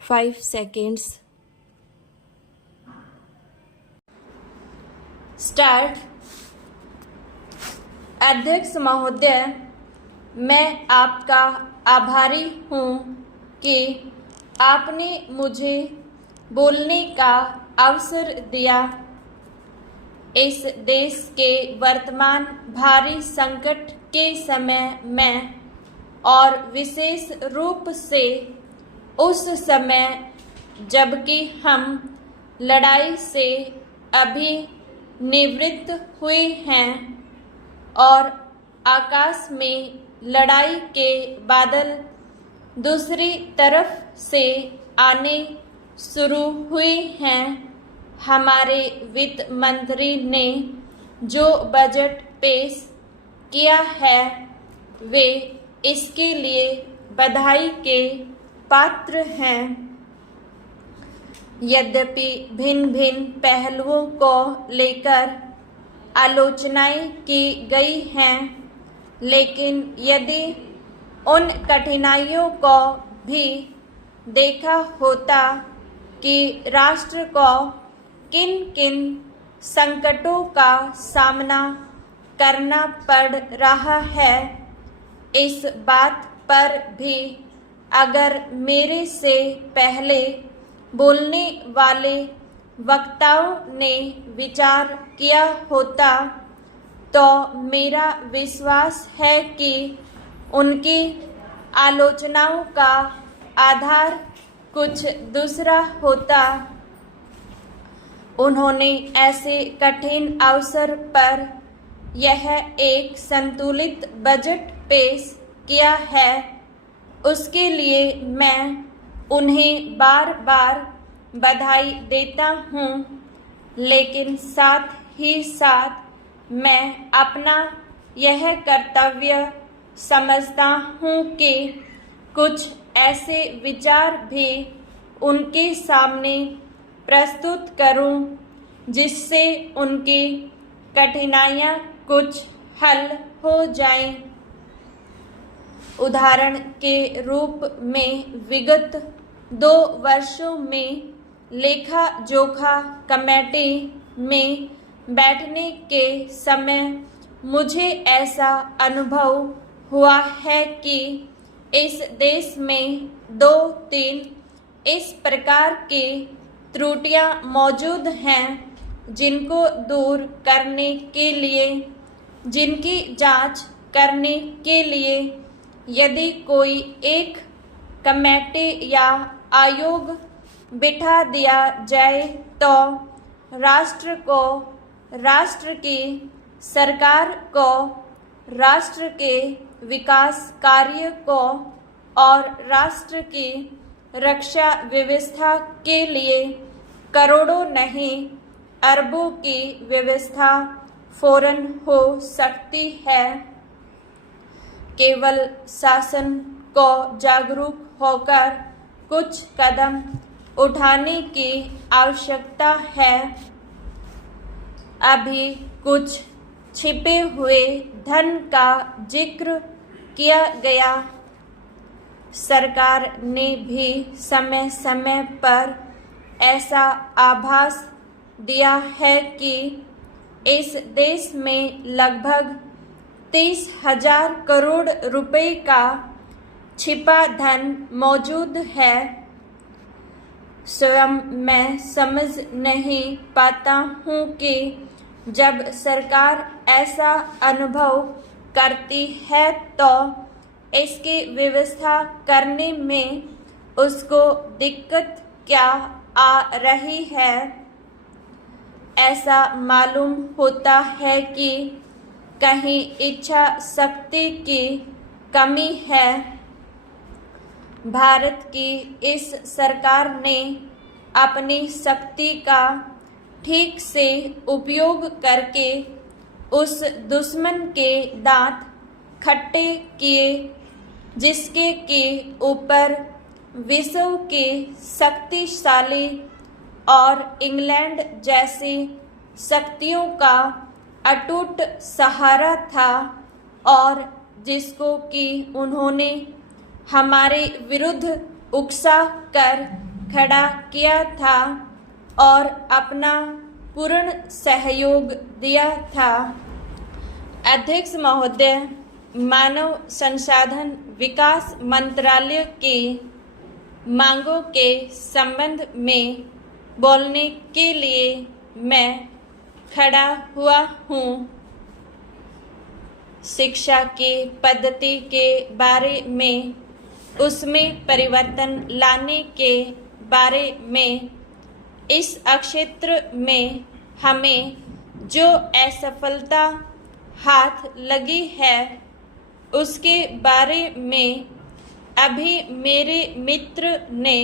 5 seconds. Start. अध्यक्ष महोदय, मैं आपका आभारी हूँ कि आपने मुझे बोलने का अवसर दिया। इस देश के वर्तमान भारी संकट के समय में और विशेष रूप से उस समय जबकि हम लड़ाई से अभी निवृत्त हुए हैं और आकाश में लड़ाई के बादल दूसरी तरफ से आने शुरू हुए हैं, हमारे वित्त मंत्री ने जो बजट पेश किया है वे इसके लिए बधाई के पात्र हैं। यद्यपि भिन्न भिन्न पहलुओं को लेकर आलोचनाएं की गई हैं, लेकिन यदि उन कठिनाइयों को भी देखा होता कि राष्ट्र को किन किन संकटों का सामना करना पड़ रहा है, इस बात पर भी अगर मेरे से पहले बोलने वाले वक्ताओं ने विचार किया होता तो मेरा विश्वास है कि उनकी आलोचनाओं का आधार कुछ दूसरा होता। उन्होंने ऐसे कठिन अवसर पर यह एक संतुलित बजट पेश किया है, उसके लिए मैं उन्हें बार बार बधाई देता हूँ, लेकिन साथ ही साथ मैं अपना यह कर्तव्य समझता हूँ कि कुछ ऐसे विचार भी उनके सामने प्रस्तुत करूँ जिससे उनकी कठिनाइयाँ कुछ हल हो जाएं। उदाहरण के रूप में विगत 2 वर्षों में लेखा जोखा कमेटी में बैठने के समय मुझे ऐसा अनुभव हुआ है कि इस देश में 2-3 इस प्रकार की त्रुटियां मौजूद हैं जिनको दूर करने के लिए, जिनकी जांच करने के लिए यदि कोई एक कमेटी या आयोग बिठा दिया जाए तो राष्ट्र को, राष्ट्र की सरकार को, राष्ट्र के विकास कार्य को और राष्ट्र की रक्षा व्यवस्था के लिए करोड़ों नहीं अरबों की व्यवस्था फौरन हो सकती है। केवल शासन को जागरूक होकर कुछ कदम उठाने की आवश्यकता है। अभी कुछ छिपे हुए धन का जिक्र किया गया। सरकार ने भी समय समय पर ऐसा आभास दिया है कि इस देश में लगभग 30,000 करोड़ रुपए का छिपा धन मौजूद है। स्वयं मैं समझ नहीं पाता हूँ कि जब सरकार ऐसा अनुभव करती है तो इसकी व्यवस्था करने में उसको दिक्कत क्या आ रही है। ऐसा मालूम होता है कि कहीं इच्छा शक्ति की कमी है। भारत की इस सरकार ने अपनी शक्ति का ठीक से उपयोग करके उस दुश्मन के दांत खट्टे किए जिसके के ऊपर विश्व के शक्तिशाली और इंग्लैंड जैसी शक्तियों का अटूट सहारा था और जिसको कि उन्होंने हमारे विरुद्ध उकसा कर खड़ा किया था और अपना पूर्ण सहयोग दिया था। अध्यक्ष महोदय, मानव संसाधन विकास मंत्रालय की मांगों के संबंध में बोलने के लिए मैं खड़ा हुआ हूँ। शिक्षा की पद्धति के बारे में, उसमें परिवर्तन लाने के बारे में, इस क्षेत्र में हमें जो असफलता हाथ लगी है उसके बारे में अभी मेरे मित्र ने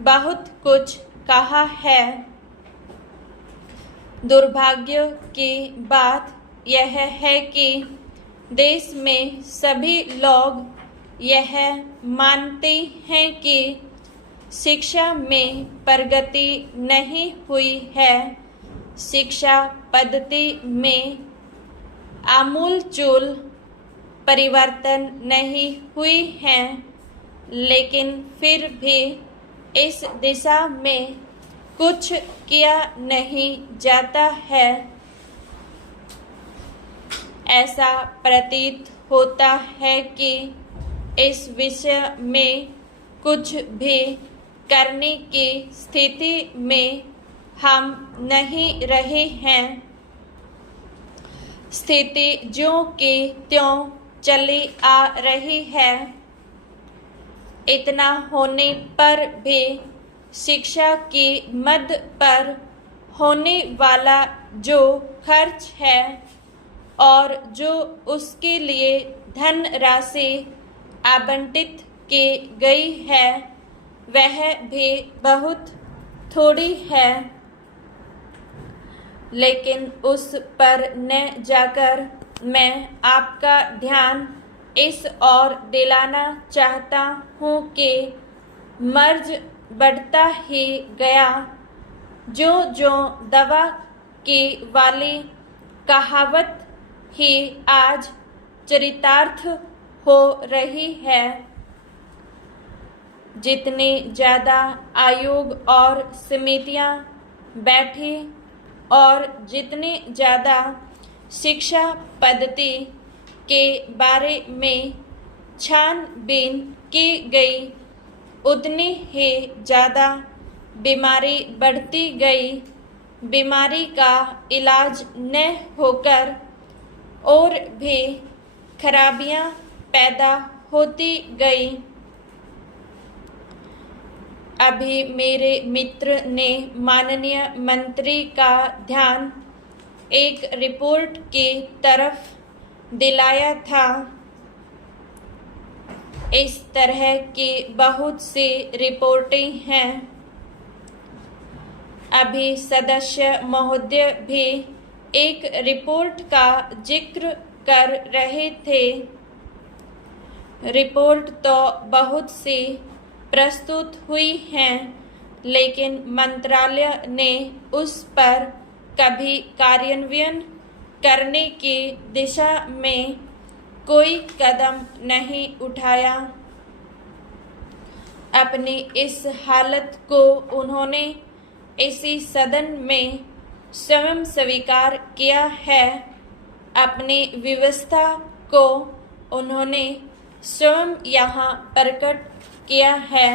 बहुत कुछ कहा है। दुर्भाग्य की बात यह है कि देश में सभी लोग यह मानते हैं कि शिक्षा में प्रगति नहीं हुई है, शिक्षा पद्धति में आमूलचूल परिवर्तन नहीं हुई है, लेकिन फिर भी इस दिशा में कुछ किया नहीं जाता है। ऐसा प्रतीत होता है कि इस विषय में कुछ भी करने की स्थिति में हम नहीं रहे हैं। स्थिति ज्यों की त्यों चली आ रही है। इतना होने पर भी शिक्षा की मद पर होने वाला जो खर्च है और जो उसके लिए धन राशि आवंटित की गई है वह भी बहुत थोड़ी है। लेकिन उस पर न जाकर मैं आपका ध्यान इस ओर दिलाना चाहता हूँ कि मर्ज बढ़ता ही गया। जो जो दवा की वाली कहावत ही आज चरितार्थ हो रही है। जितने ज़्यादा आयोग और समितियाँ बैठी और जितने ज़्यादा शिक्षा पद्धति के बारे में छानबीन की गई, उतनी ही ज़्यादा बीमारी बढ़ती गई। बीमारी का इलाज न होकर और भी खराबियां पैदा होती गई। अभी मेरे मित्र ने माननीय मंत्री का ध्यान एक रिपोर्ट की तरफ दिलाया था। इस तरह की बहुत सी रिपोर्टें हैं। अभी सदस्य महोदय भी एक रिपोर्ट का जिक्र कर रहे थे। रिपोर्ट तो बहुत सी प्रस्तुत हुई हैं, लेकिन मंत्रालय ने उस पर कभी कार्यान्वयन करने की दिशा में कोई कदम नहीं उठाया। अपनी इस हालत को उन्होंने इसी सदन में स्वयं स्वीकार किया है। अपनी व्यवस्था को उन्होंने स्वयं यहाँ प्रकट किया है।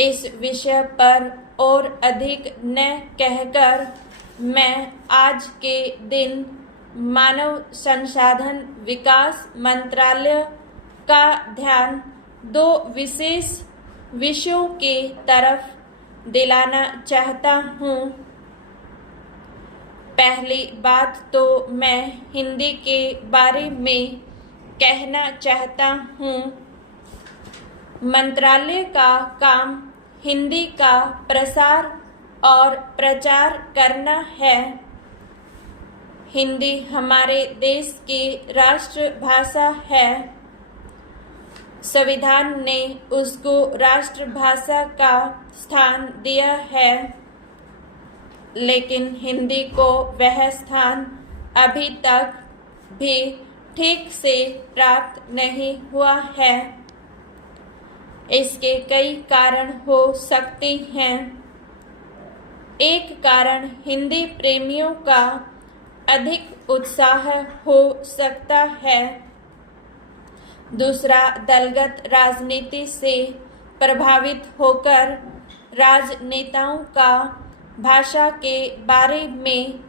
इस विषय पर और अधिक न कहकर मैं आज के दिन मानव संसाधन विकास मंत्रालय का ध्यान दो विशेष विषयों की तरफ दिलाना चाहता हूँ। पहली बात तो मैं हिंदी के बारे में कहना चाहता हूँ। मंत्रालय का काम हिंदी का प्रसार और प्रचार करना है। हिंदी हमारे देश की राष्ट्रभाषा है। संविधान ने उसको राष्ट्रभाषा का स्थान दिया है, लेकिन हिंदी को वह स्थान अभी तक भी ठीक से प्राप्त नहीं हुआ है। इसके कई कारण हो सकते हैं। एक कारण हिंदी प्रेमियों का अधिक उत्साह हो सकता है। दूसरा, दलगत राजनीति से प्रभावित होकर राजनेताओं का भाषा के बारे में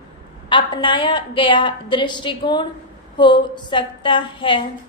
अपनाया गया दृष्टिकोण हो सकता है।